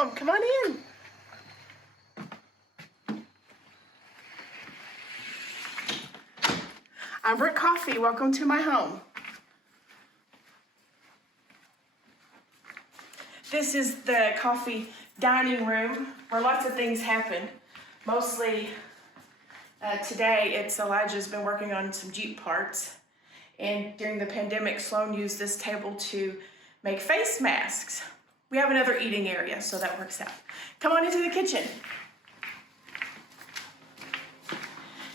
welcome. Come on in. I'm Brooke Coffey. Welcome to my home. This is the Coffey dining room where lots of things happen. Mostly today, Elijah's been working on some Jeep parts. And during the pandemic, Sloan used this table to make face masks. We have another eating area, so that works out. Come on into the kitchen.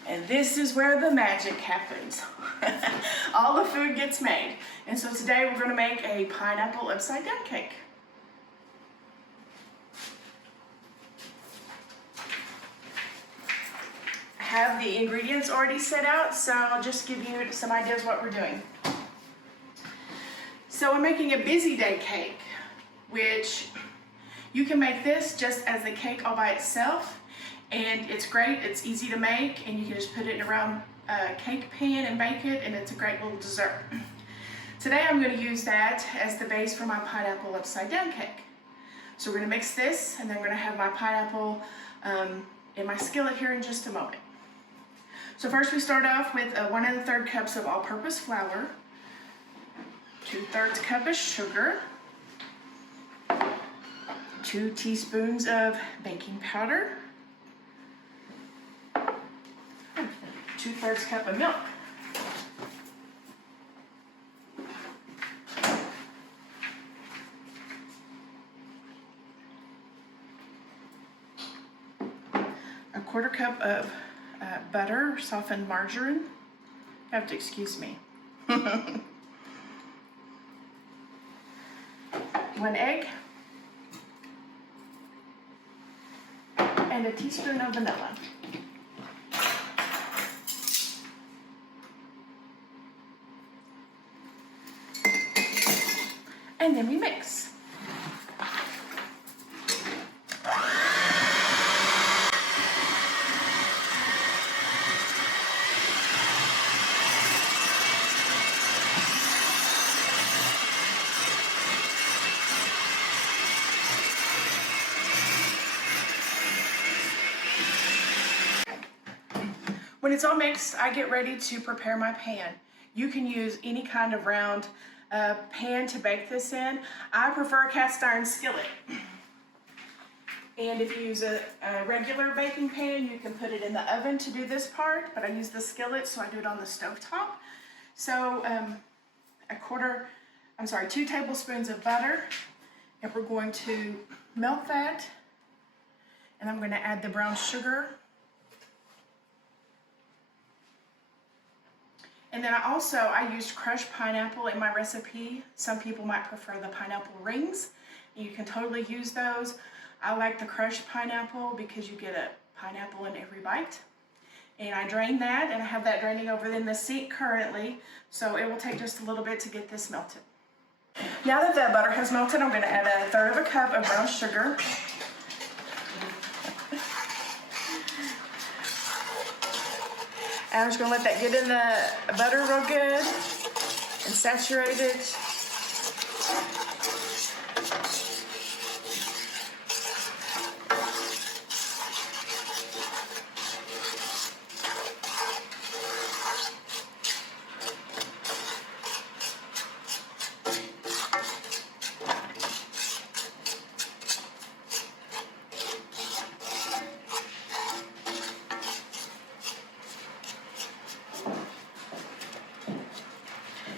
And this is where the magic happens. All the food gets made. And so today we're going to make a pineapple upside down cake. I have the ingredients already set out, so I'll just give you some ideas what we're doing. So we're making a busy day cake, which you can make this just as the cake all by itself. And it's great, it's easy to make, and you can just put it in a round cake pan and bake it, and it's a great little dessert. Today I'm going to use that as the base for my pineapple upside down cake. So we're going to mix this, and then I'm going to have my pineapple in my skillet here in just a moment. So first we start off with 1 1/3 cups of all-purpose flour, 2/3 cup of sugar, 2 teaspoons of baking powder, 2/3 cup of milk. A 1/4 cup of butter, softened margarine. You have to excuse me. 1 egg. And a teaspoon of vanilla. And then we mix. When it's all mixed, I get ready to prepare my pan. You can use any kind of round pan to bake this in. I prefer a cast iron skillet. And if you use a regular baking pan, you can put it in the oven to do this part, but I use the skillet, so I do it on the stovetop. So 2 tablespoons of butter, and we're going to melt that, and I'm going to add the brown sugar. And then I used crushed pineapple in my recipe. Some people might prefer the pineapple rings. You can totally use those. I like the crushed pineapple because you get a pineapple in every bite. And I drain that, and I have that draining over in the sink currently, so it will take just a little bit to get this melted. Now that the butter has melted, I'm going to add 1/3 cup of brown sugar. And I'm just going to let that get in the butter real good and saturate it.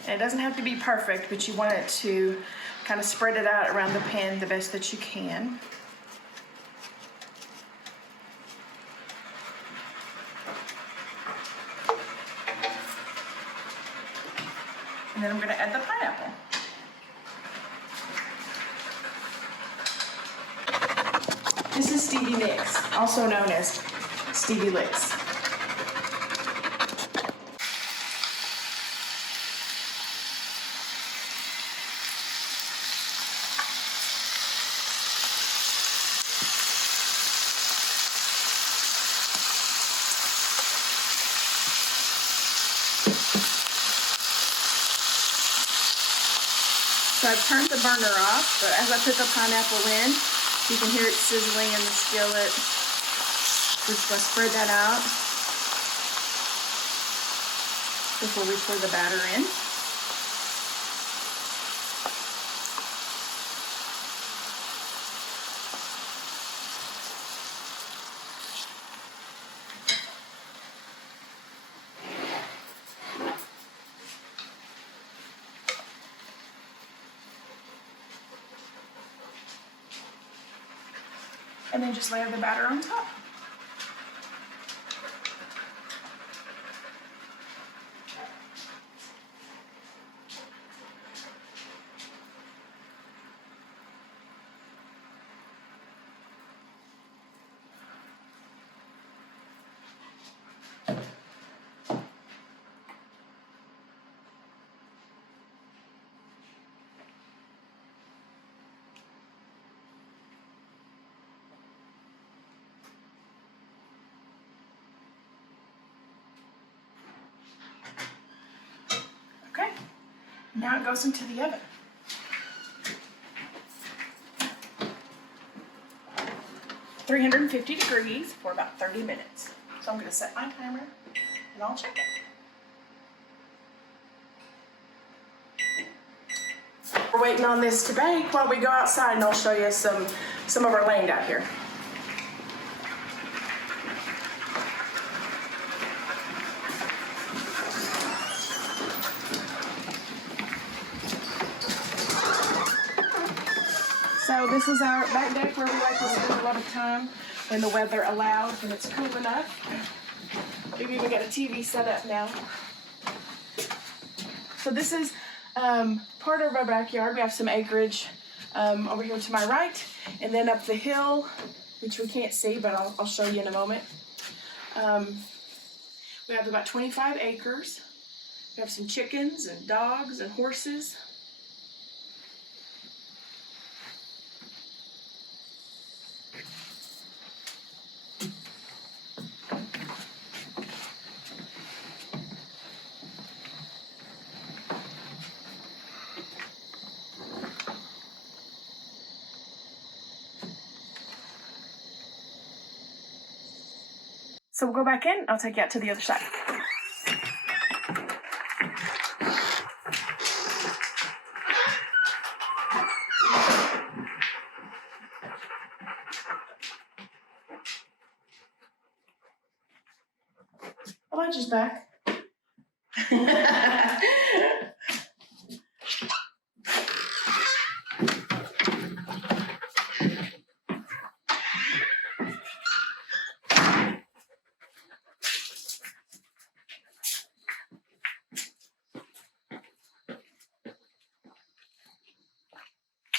And it doesn't have to be perfect, but you want it to kind of spread it out around the pan the best that you can. And then I'm going to add the pineapple. This is Stevie Nicks, also known as Stevie Licks. So I've turned the burner off, but as I put the pineapple in, You can hear it sizzling in the skillet. We're just going to spread that out before we pour the batter in. And then just layer the batter on top. Okay, now it goes into the oven. (350 degrees) for about 30 minutes. So I'm going to set my timer and I'll check it. We're waiting on this to bake while we go outside, and I'll show you some of our land out here. So this is our back deck where we like to spend a lot of time when the weather allows and it's cool enough. We've even got a TV set up now. So this is part of our backyard. We have some acreage over here to my right, and then up the hill, which we can't see, but I'll show you in a moment. We have about 25 acres. We have some chickens and dogs and horses. So we'll go back in. I'll take you out to the other side. Elijah's back.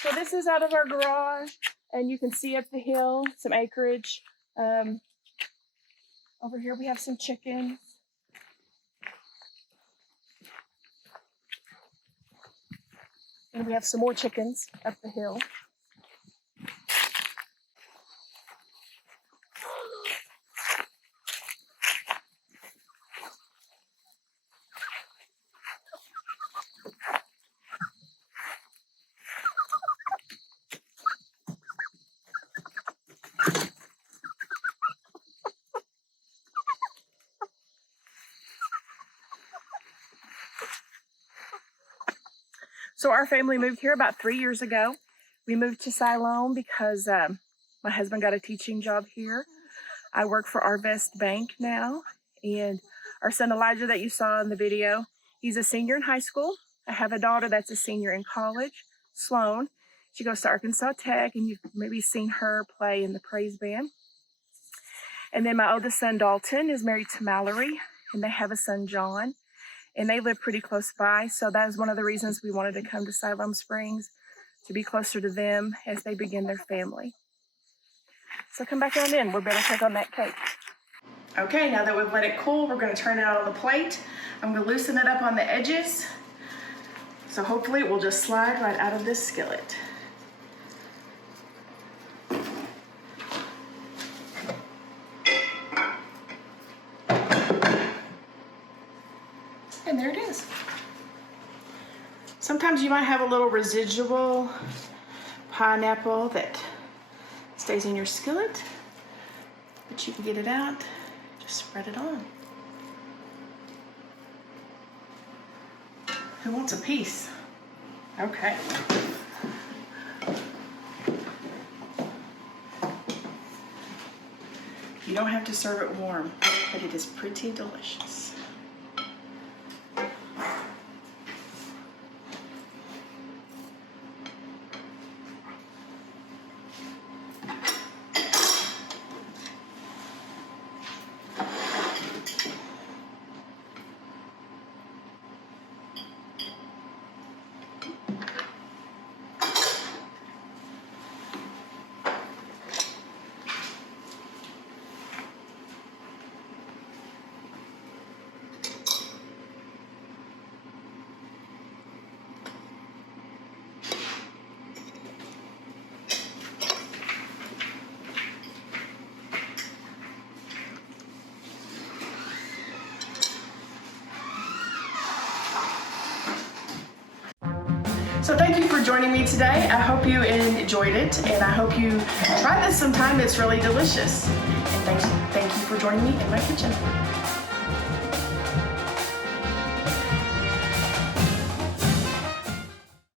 So this is out of our garage, and you can see up the hill some acreage. Over here we have some chickens. And we have some more chickens up the hill. So our family moved here about 3 years ago. We moved to Siloam because my husband got a teaching job here. I work for Arvest Bank now, and our son Elijah that you saw in the video, he's a senior in high school. I have a daughter that's a senior in college, Sloan. She goes to Arkansas Tech, and you've maybe seen her play in the praise band. And then my oldest son Dalton is married to Mallory, and they have a son John. And they live pretty close by, so that is one of the reasons we wanted to come to Siloam Springs, to be closer to them as they begin their family. So come back on in, we're better check on that cake. Okay, now that we've let it cool, we're gonna turn it out on the plate. I'm gonna loosen it up on the edges, so hopefully it will just slide right out of this skillet. And there it is. Sometimes you might have a little residual pineapple that stays in your skillet, but you can get it out, just spread it on. Who wants a piece? Okay. You don't have to serve it warm, but it is pretty delicious. So thank you for joining me today. I hope you enjoyed it, and I hope you try this sometime. It's really delicious. And thank you for joining me in my kitchen.